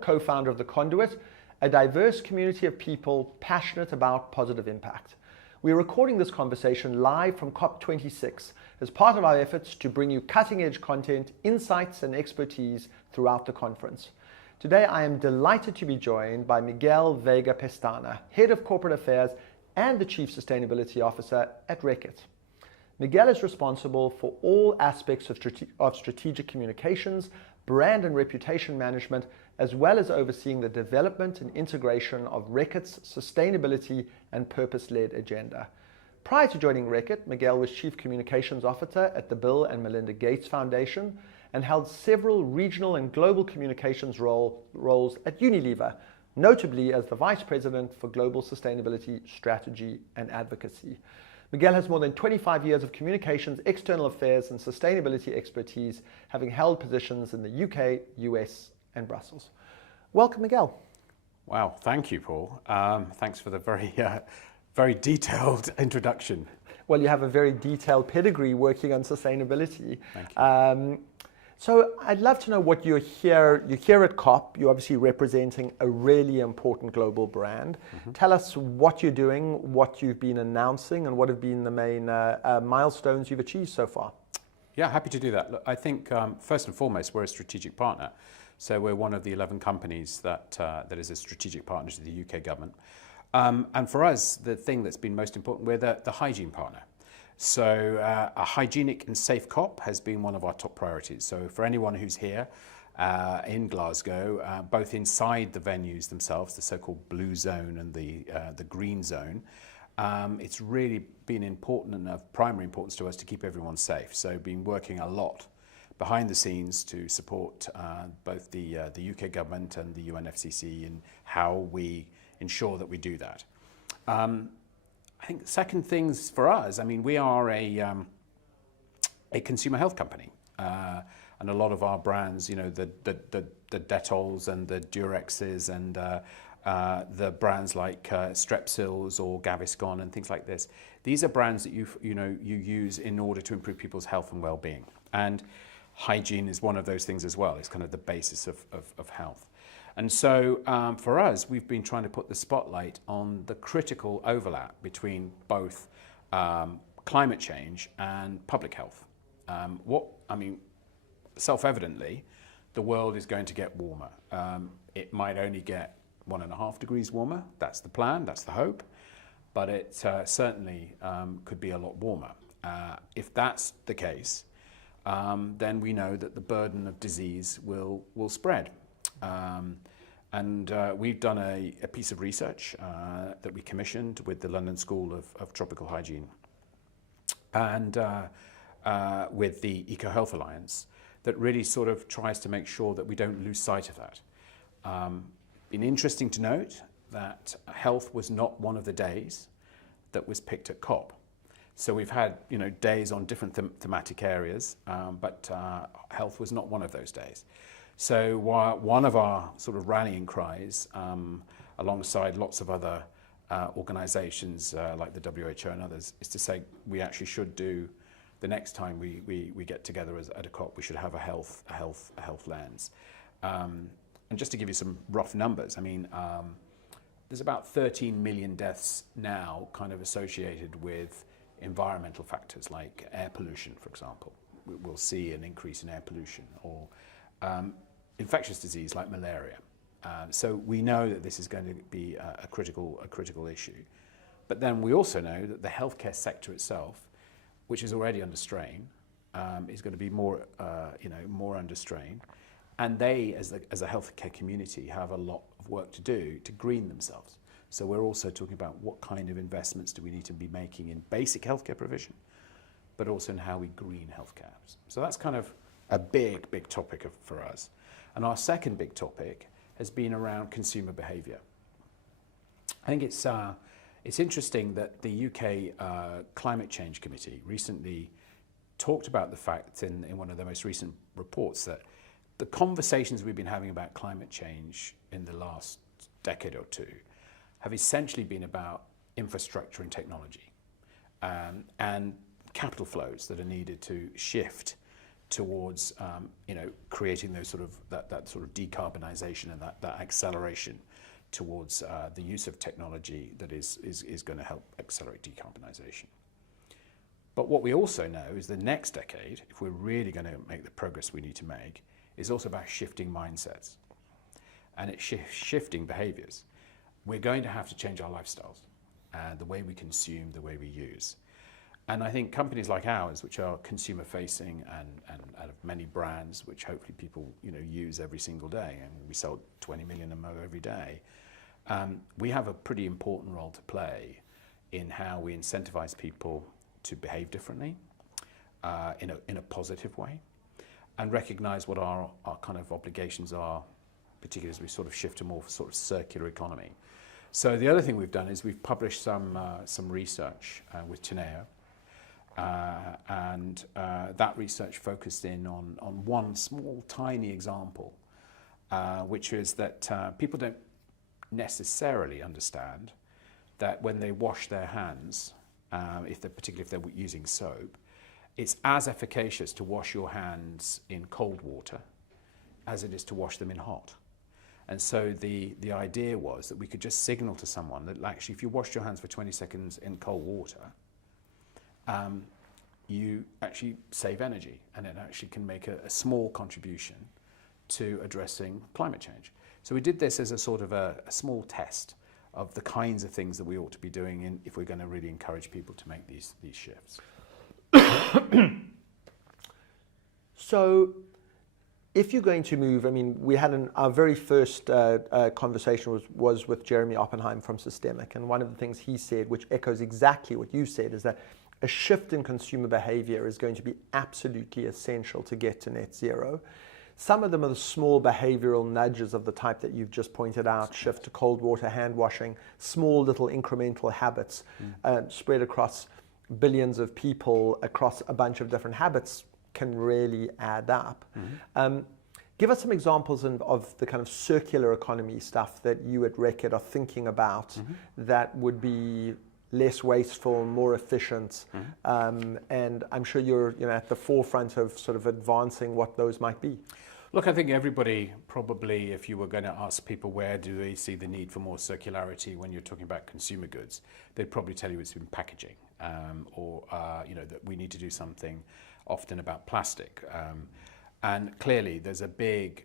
Co-founder of the Conduit, a diverse community of people passionate about positive impact. We're recording this conversation live from COP26 as part of our efforts to bring you cutting-edge content, insights, and expertise throughout the conference. Today, I am delighted to be joined by Miguel Veiga-Pestana, Head of Corporate Affairs and the Chief Sustainability Officer at Reckitt. Miguel is responsible for all aspects of strategic communications, brand and reputation management, as well as overseeing the development and integration of Reckitt's sustainability and purpose-led agenda. Prior to joining Reckitt, Miguel was Chief Communications Officer at the Bill and Melinda Gates Foundation and held several regional and global communications roles at Unilever, notably as the Vice President for Global Sustainability Strategy and Advocacy. Miguel has more than 25 years of communications, external affairs, and sustainability expertise, having held positions in the UK, US, and Brussels. Welcome, Miguel. Wow, thank you, Paul. Thanks for the very detailed introduction. Well, you have a very detailed pedigree working on sustainability. Thank you. So I'd love to know what you're here at COP. You're obviously representing a really important global brand. Mm-hmm. Tell us what you're doing, what you've been announcing, and what have been the main milestones you've achieved so far. Yeah, happy to do that. Look, I think first and foremost, we're a strategic partner. So we're one of the 11 companies that is a strategic partner to the UK government. And for us, the thing that's been most important, we're the hygiene partner. So a hygienic and safe COP has been one of our top priorities. So for anyone who's here in Glasgow, both inside the venues themselves, the so-called blue zone and the green zone, it's really been important and of primary importance to us to keep everyone safe. So been working a lot behind the scenes to support both the UK government and the UNFCCC in how we ensure that we do that. I think the second things for us, I mean, we are a consumer health company, and a lot of our brands, you know, the Dettols and the Durexes and the brands like Strepsils or Gaviscon and things like this. These are brands that you use in order to improve people's health and well-being, and hygiene is one of those things as well. It's kind of the basis of health. And so for us, we've been trying to put the spotlight on the critical overlap between both climate change and public health. Self-evidently, the world is going to get warmer. It might only get 1.5 degrees warmer. That's the plan, that's the hope. But it certainly could be a lot warmer. If that's the case, then we know that the burden of disease will spread. We've done a piece of research that we commissioned with the London School of Tropical Hygiene and with the EcoHealth Alliance that really sort of tries to make sure that we don't lose sight of that. Been interesting to note that health was not one of the days that was picked at COP. So we've had days on different thematic areas, but health was not one of those days. So one of our sort of rallying cries, alongside lots of other organisations like the WHO and others, is to say we actually should do, the next time we get together at a COP, we should have a health lens. And just to give you some rough numbers, I mean, there's about 13 million deaths now kind of associated with environmental factors like air pollution, for example. We'll see an increase in air pollution, or infectious disease like malaria. So we know that this is going to be a critical issue. But then we also know that the healthcare sector itself, which is already under strain, is going to be more under strain. And they, as a healthcare community, have a lot of work to do to green themselves. So we're also talking about what kind of investments do we need to be making in basic healthcare provision, but also in how we green healthcare. So that's kind of a big topic for us. And our second big topic has been around consumer behaviour. I think it's interesting that the UK Climate Change Committee recently talked about the fact in one of their most recent reports that the conversations we've been having about climate change in the last decade or two have essentially been about infrastructure and technology and capital flows that are needed to shift towards creating those sort of that sort of decarbonisation and that acceleration towards the use of technology that is going to help accelerate decarbonisation. But what we also know is the next decade, if we're really going to make the progress we need to make, is also about shifting mindsets. And it's shifting behaviours. We're going to have to change our lifestyles, the way we consume, the way we use. And I think companies like ours, which are consumer facing and have many brands, which hopefully people use every single day, and we sell 20 million of them every day, we have a pretty important role to play in how we incentivize people to behave differently in a positive way, and recognize what our kind of obligations are, particularly as we sort of shift to more sort of circular economy. So the other thing we've done is we've published some research with Teneo. And that research focused in on one small, tiny example, which is that people don't necessarily understand that when they wash their hands, particularly if they're using soap, it's as efficacious to wash your hands in cold water as it is to wash them in hot. And so the idea was that we could just signal to someone that actually if you washed your hands for 20 seconds in cold water, you actually save energy, and it actually can make a small contribution to addressing climate change. So we did this as a sort of a small test of the kinds of things that we ought to be doing if we're going to really encourage people to make these shifts. So if you're going to move, I mean, we had our very first conversation was with Jeremy Oppenheim from Systemic, and one of the things he said, which echoes exactly what you said, is that a shift in consumer behavior is going to be absolutely essential to get to net zero. Some of them are the small behavioral nudges of the type that you've just pointed out, shift to cold water, hand washing, small little incremental habits spread across billions of people across a bunch of different habits can really add up. Give us some examples of the kind of circular economy stuff that you at Reckitt are thinking about that would be less wasteful, more efficient, and I'm sure you're at the forefront of sort of advancing what those might be. Look, I think everybody probably, if you were going to ask people where do they see the need for more circularity when you're talking about consumer goods, they'd probably tell you it's in packaging, or that we need to do something often about plastic. And clearly there's a big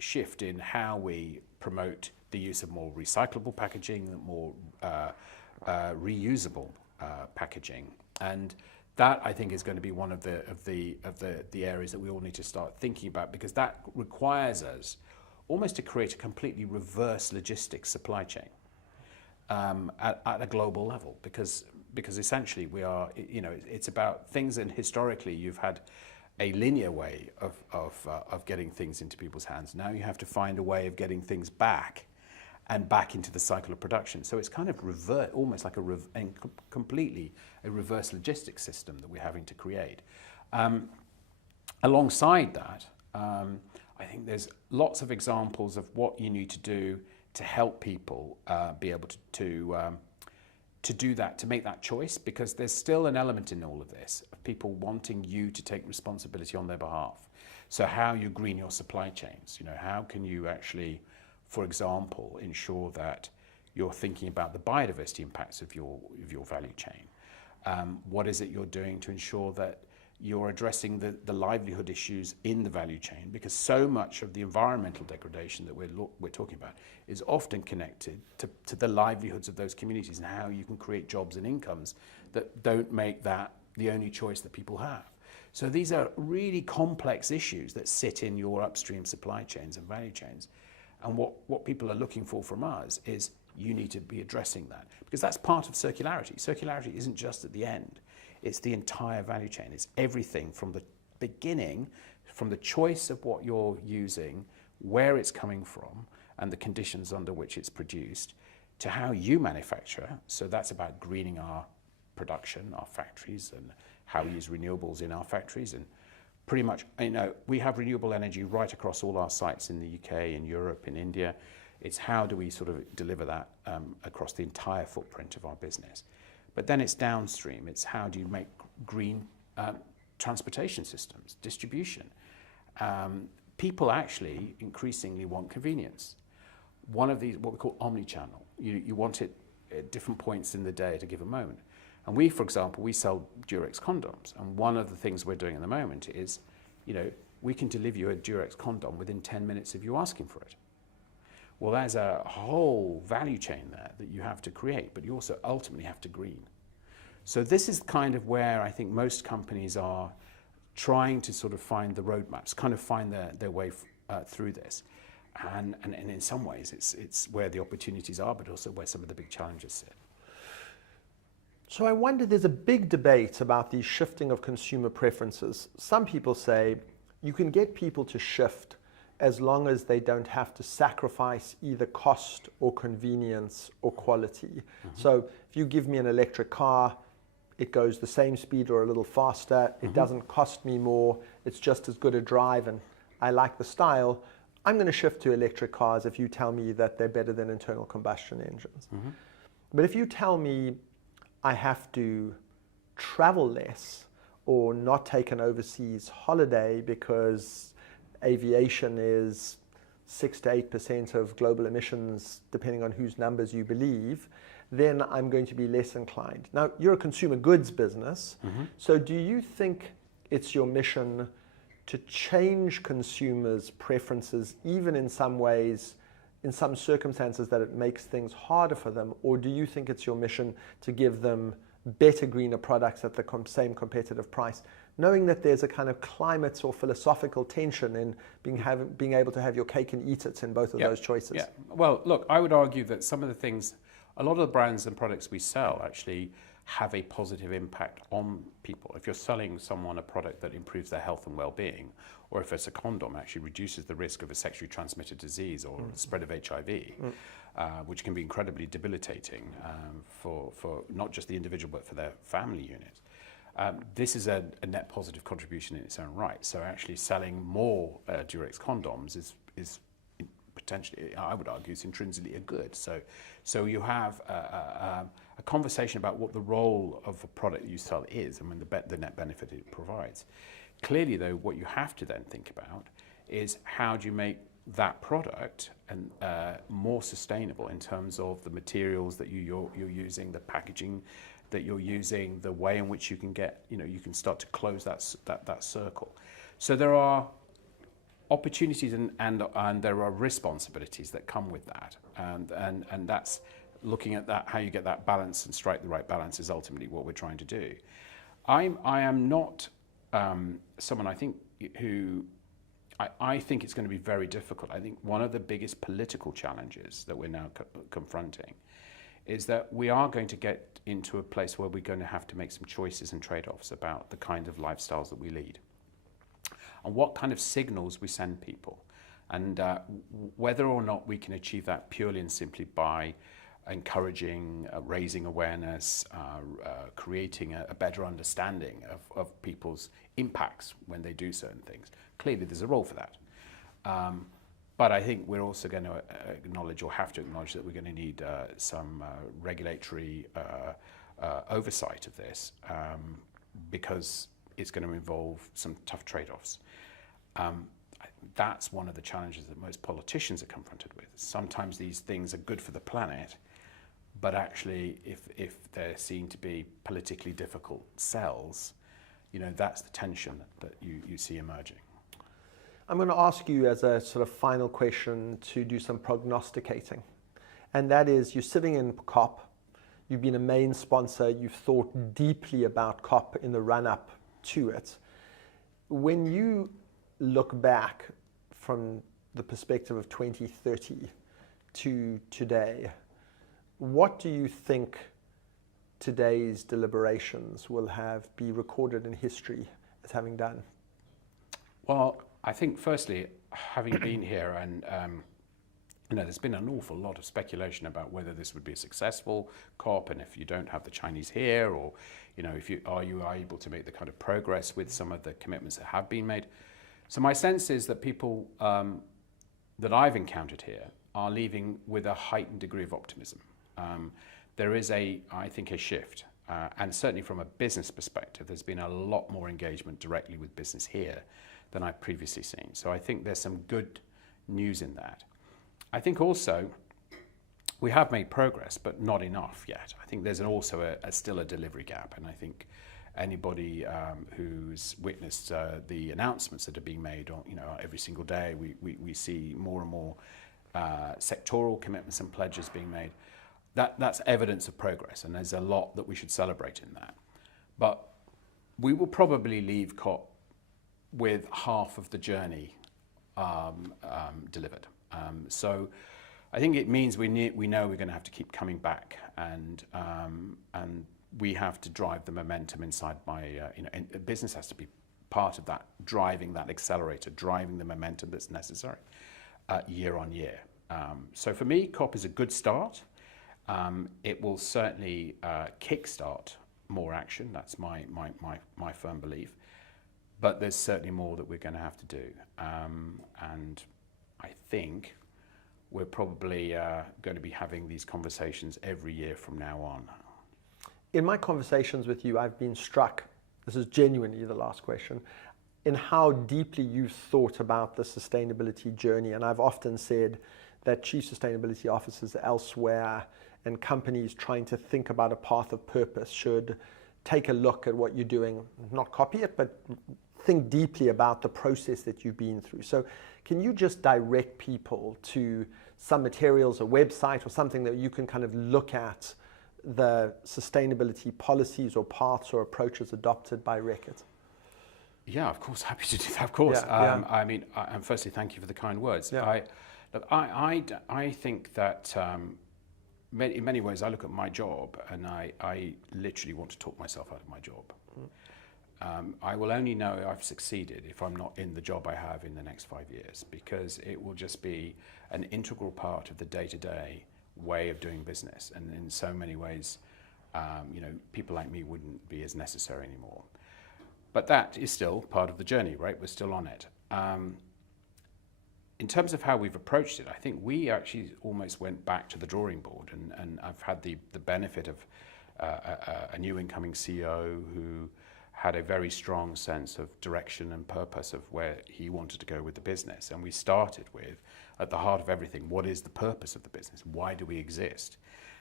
shift in how we promote the use of more recyclable packaging, more reusable packaging, and that I think is going to be one of the areas that we all need to start thinking about, because that requires us almost to create a completely reverse logistics supply chain at a global level, because essentially we are, it's about things, and historically you've had a linear way of getting things into people's hands. Now you have to find a way of getting things back into the cycle of production. So it's kind of almost like completely a reverse logistics system that we're having to create. Alongside that, I think there's lots of examples of what you need to do to help people be able to do that, to make that choice, because there's still an element in all of this of people wanting you to take responsibility on their behalf. So how you green your supply chains, how can you actually, for example, ensure that you're thinking about the biodiversity impacts of your value chain? What is it you're doing to ensure that you're addressing the livelihood issues in the value chain? Because so much of the environmental degradation that we're talking about is often connected to the livelihoods of those communities, and how you can create jobs and incomes that don't make that the only choice that people have. So these are really complex issues that sit in your upstream supply chains and value chains. And what people are looking for from us is you need to be addressing that, because that's part of circularity. Circularity isn't just at the end. It's the entire value chain. It's everything from the beginning, from the choice of what you're using, where it's coming from, and the conditions under which it's produced, to how you manufacture. So that's about greening our production, our factories, and how we use renewables in our factories. And pretty much, we have renewable energy right across all our sites in the UK, in Europe, in India. It's how do we sort of deliver that across the entire footprint of our business. But then it's downstream. It's how do you make green transportation systems, distribution. People actually increasingly want convenience. One of these, what we call omni-channel, you want it at different points in the day at a given moment. And we, for example, we sell Durex condoms. And one of the things we're doing at the moment is, we can deliver you a Durex condom within 10 minutes of you asking for it. Well, there's a whole value chain there that you have to create, but you also ultimately have to green. So this is kind of where I think most companies are trying to sort of find the roadmaps, kind of find their way through this. And in some ways, it's where the opportunities are, but also where some of the big challenges sit. So I wonder, there's a big debate about the shifting of consumer preferences. Some people say you can get people to shift as long as they don't have to sacrifice either cost or convenience or quality. Mm-hmm. So if you give me an electric car, it goes the same speed or a little faster, it doesn't cost me more, it's just as good a drive, and I like the style, I'm going to shift to electric cars if you tell me that they're better than internal combustion engines. Mm-hmm. But if you tell me I have to travel less or not take an overseas holiday because aviation is 6 to 8% of global emissions, depending on whose numbers you believe, then I'm going to be less inclined. Now, you're a consumer goods business, so do you think it's your mission to change consumers' preferences, even in some ways, in some circumstances that it makes things harder for them, or do you think it's your mission to give them better, greener products at the same competitive price, knowing that there's a kind of climate or philosophical tension in being able to have your cake and eat it in both of those choices? Yeah. Well, look, I would argue that some of the things, a lot of the brands and products we sell actually have a positive impact on people. If you're selling someone a product that improves their health and well-being, or if it's a condom, actually reduces the risk of a sexually transmitted disease or the spread of HIV, which can be incredibly debilitating for not just the individual but for their family unit. This is a net positive contribution in its own right. So actually selling more Durex condoms is potentially, I would argue, is intrinsically a good. So you have a conversation about what the role of a product you sell is and the net benefit it provides. Clearly, though, what you have to then think about is how do you make that product more sustainable in terms of the materials that you're using, the packaging that you're using, the way in which you can get, you can start to close that circle. So there are opportunities and there are responsibilities that come with that, and that's looking at that, how you get that balance and strike the right balance is ultimately what we're trying to do. I am not someone I think it's going to be very difficult. I think one of the biggest political challenges that we're now confronting is that we are going to get into a place where we're going to have to make some choices and trade-offs about the kind of lifestyles that we lead and what kind of signals we send people, and whether or not we can achieve that purely and simply by encouraging, raising awareness, creating a better understanding of people's impacts when they do certain things. Clearly there's a role for that. But I think we're also going to acknowledge, or have to acknowledge, that we're going to need some regulatory oversight of this, because it's going to involve some tough trade-offs. That's one of the challenges that most politicians are confronted with. Sometimes these things are good for the planet, but actually if they're seen to be politically difficult sells, that's the tension that you see emerging. I'm going to ask you as a sort of final question to do some prognosticating. And that is, you're sitting in COP, you've been a main sponsor, you've thought deeply about COP in the run-up to it. When you look back from the perspective of 2030 to today, what do you think today's deliberations will be recorded in history as having done? Well, I think firstly, having been here, and there's been an awful lot of speculation about whether this would be a successful COP, and if you don't have the Chinese here, or if you are able to make the kind of progress with some of the commitments that have been made. So my sense is that people that I've encountered here are leaving with a heightened degree of optimism. There is I think, a shift. and certainly from a business perspective, there's been a lot more engagement directly with business here than I've previously seen. So I think there's some good news in that. I think also we have made progress, but not enough yet. I think there's also still a delivery gap, and I think anybody who's witnessed the announcements that are being made on, every single day, we see more and more sectoral commitments and pledges being made. That's evidence of progress, and there's a lot that we should celebrate in that. But we will probably leave COP with half of the journey delivered. So I think it means we know we're going to have to keep coming back, and we have to drive the momentum inside business has to be part of that, driving that accelerator, driving the momentum that's necessary year on year. So for me, COP is a good start. It will certainly kickstart more action. That's my firm belief. But there's certainly more that we're going to have to do. And I think we're probably going to be having these conversations every year from now on. In my conversations with you, I've been struck, this is genuinely the last question, in how deeply you've thought about the sustainability journey. And I've often said that chief sustainability officers elsewhere and companies trying to think about a path of purpose should take a look at what you're doing, not copy it, but think deeply about the process that you've been through. So can you just direct people to some materials, a website or something that you can kind of look at the sustainability policies or paths or approaches adopted by Reckitt? Yeah, of course, happy to do that, of course. Yeah. I mean, and firstly, thank you for the kind words. Yeah. I think that in many ways, I look at my job and I literally want to talk myself out of my job. I will only know I've succeeded if I'm not in the job I have in the next 5 years, because it will just be an integral part of the day-to-day way of doing business. And in so many ways, people like me wouldn't be as necessary anymore. But that is still part of the journey, right? We're still on it. In terms of how we've approached it, I think we actually almost went back to the drawing board, and I've had the benefit of a new incoming CEO who had a very strong sense of direction and purpose of where he wanted to go with the business. And we started with, at the heart of everything, what is the purpose of the business? Why do we exist?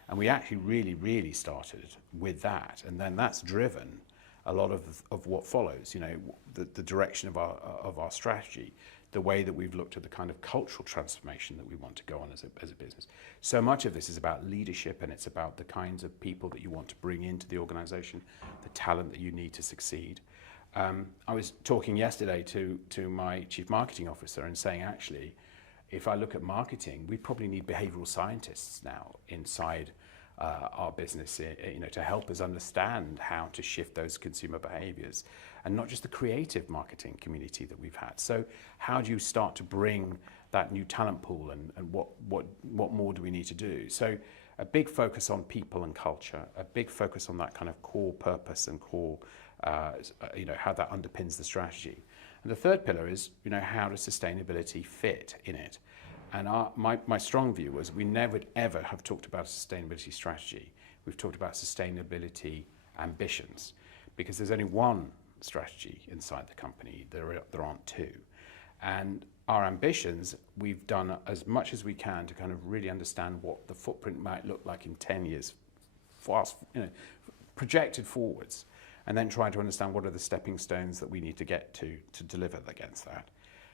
And we actually really started with that. And then that's driven a lot of what follows, the direction of our strategy, the way that we've looked at the kind of cultural transformation that we want to go on as a business. So much of this is about leadership, and it's about the kinds of people that you want to bring into the organization, the talent that you need to succeed. I was talking yesterday to my chief marketing officer and saying, actually, if I look at marketing, we probably need behavioral scientists now inside our business, to help us understand how to shift those consumer behaviors, and not just the creative marketing community that we've had. So how do you start to bring that new talent pool, and what more do we need to do? So a big focus on people and culture, a big focus on that kind of core purpose and core, how that underpins the strategy. And the third pillar is, how does sustainability fit in it? And my strong view was we never would ever have talked about a sustainability strategy. We've talked about sustainability ambitions, because there's only one strategy inside the company. There aren't two. And our ambitions, we've done as much as we can to kind of really understand what the footprint might look like in 10 years, projected forwards, and then trying to understand what are the stepping stones that we need to get to deliver against that.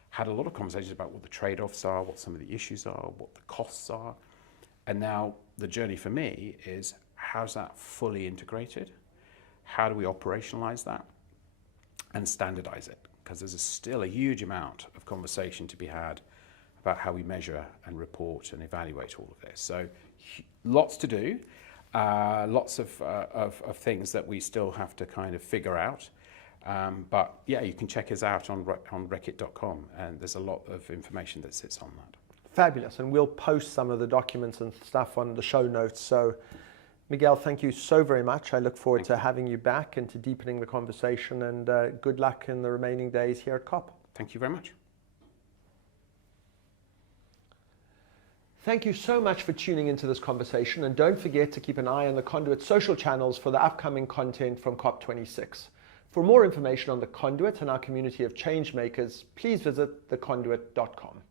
Had a lot of conversations about what the trade-offs are, what some of the issues are, what the costs are. And now the journey for me is, how's that fully integrated? How do we operationalize that and standardize it? Because there's still a huge amount of conversation to be had about how we measure and report and evaluate all of this. So lots to do, lots of things that we still have to kind of figure out. But yeah, you can check us out on Reckitt.com, and there's a lot of information that sits on that. Fabulous, and we'll post some of the documents and stuff on the show notes. So Miguel, thank you so very much. I look forward to having you back and to deepening the conversation, and good luck in the remaining days here at COP. Thank you very much. Thank you so much for tuning into this conversation, and don't forget to keep an eye on the Conduit social channels for the upcoming content from COP26. For more information on the Conduit and our community of change makers, please visit theconduit.com.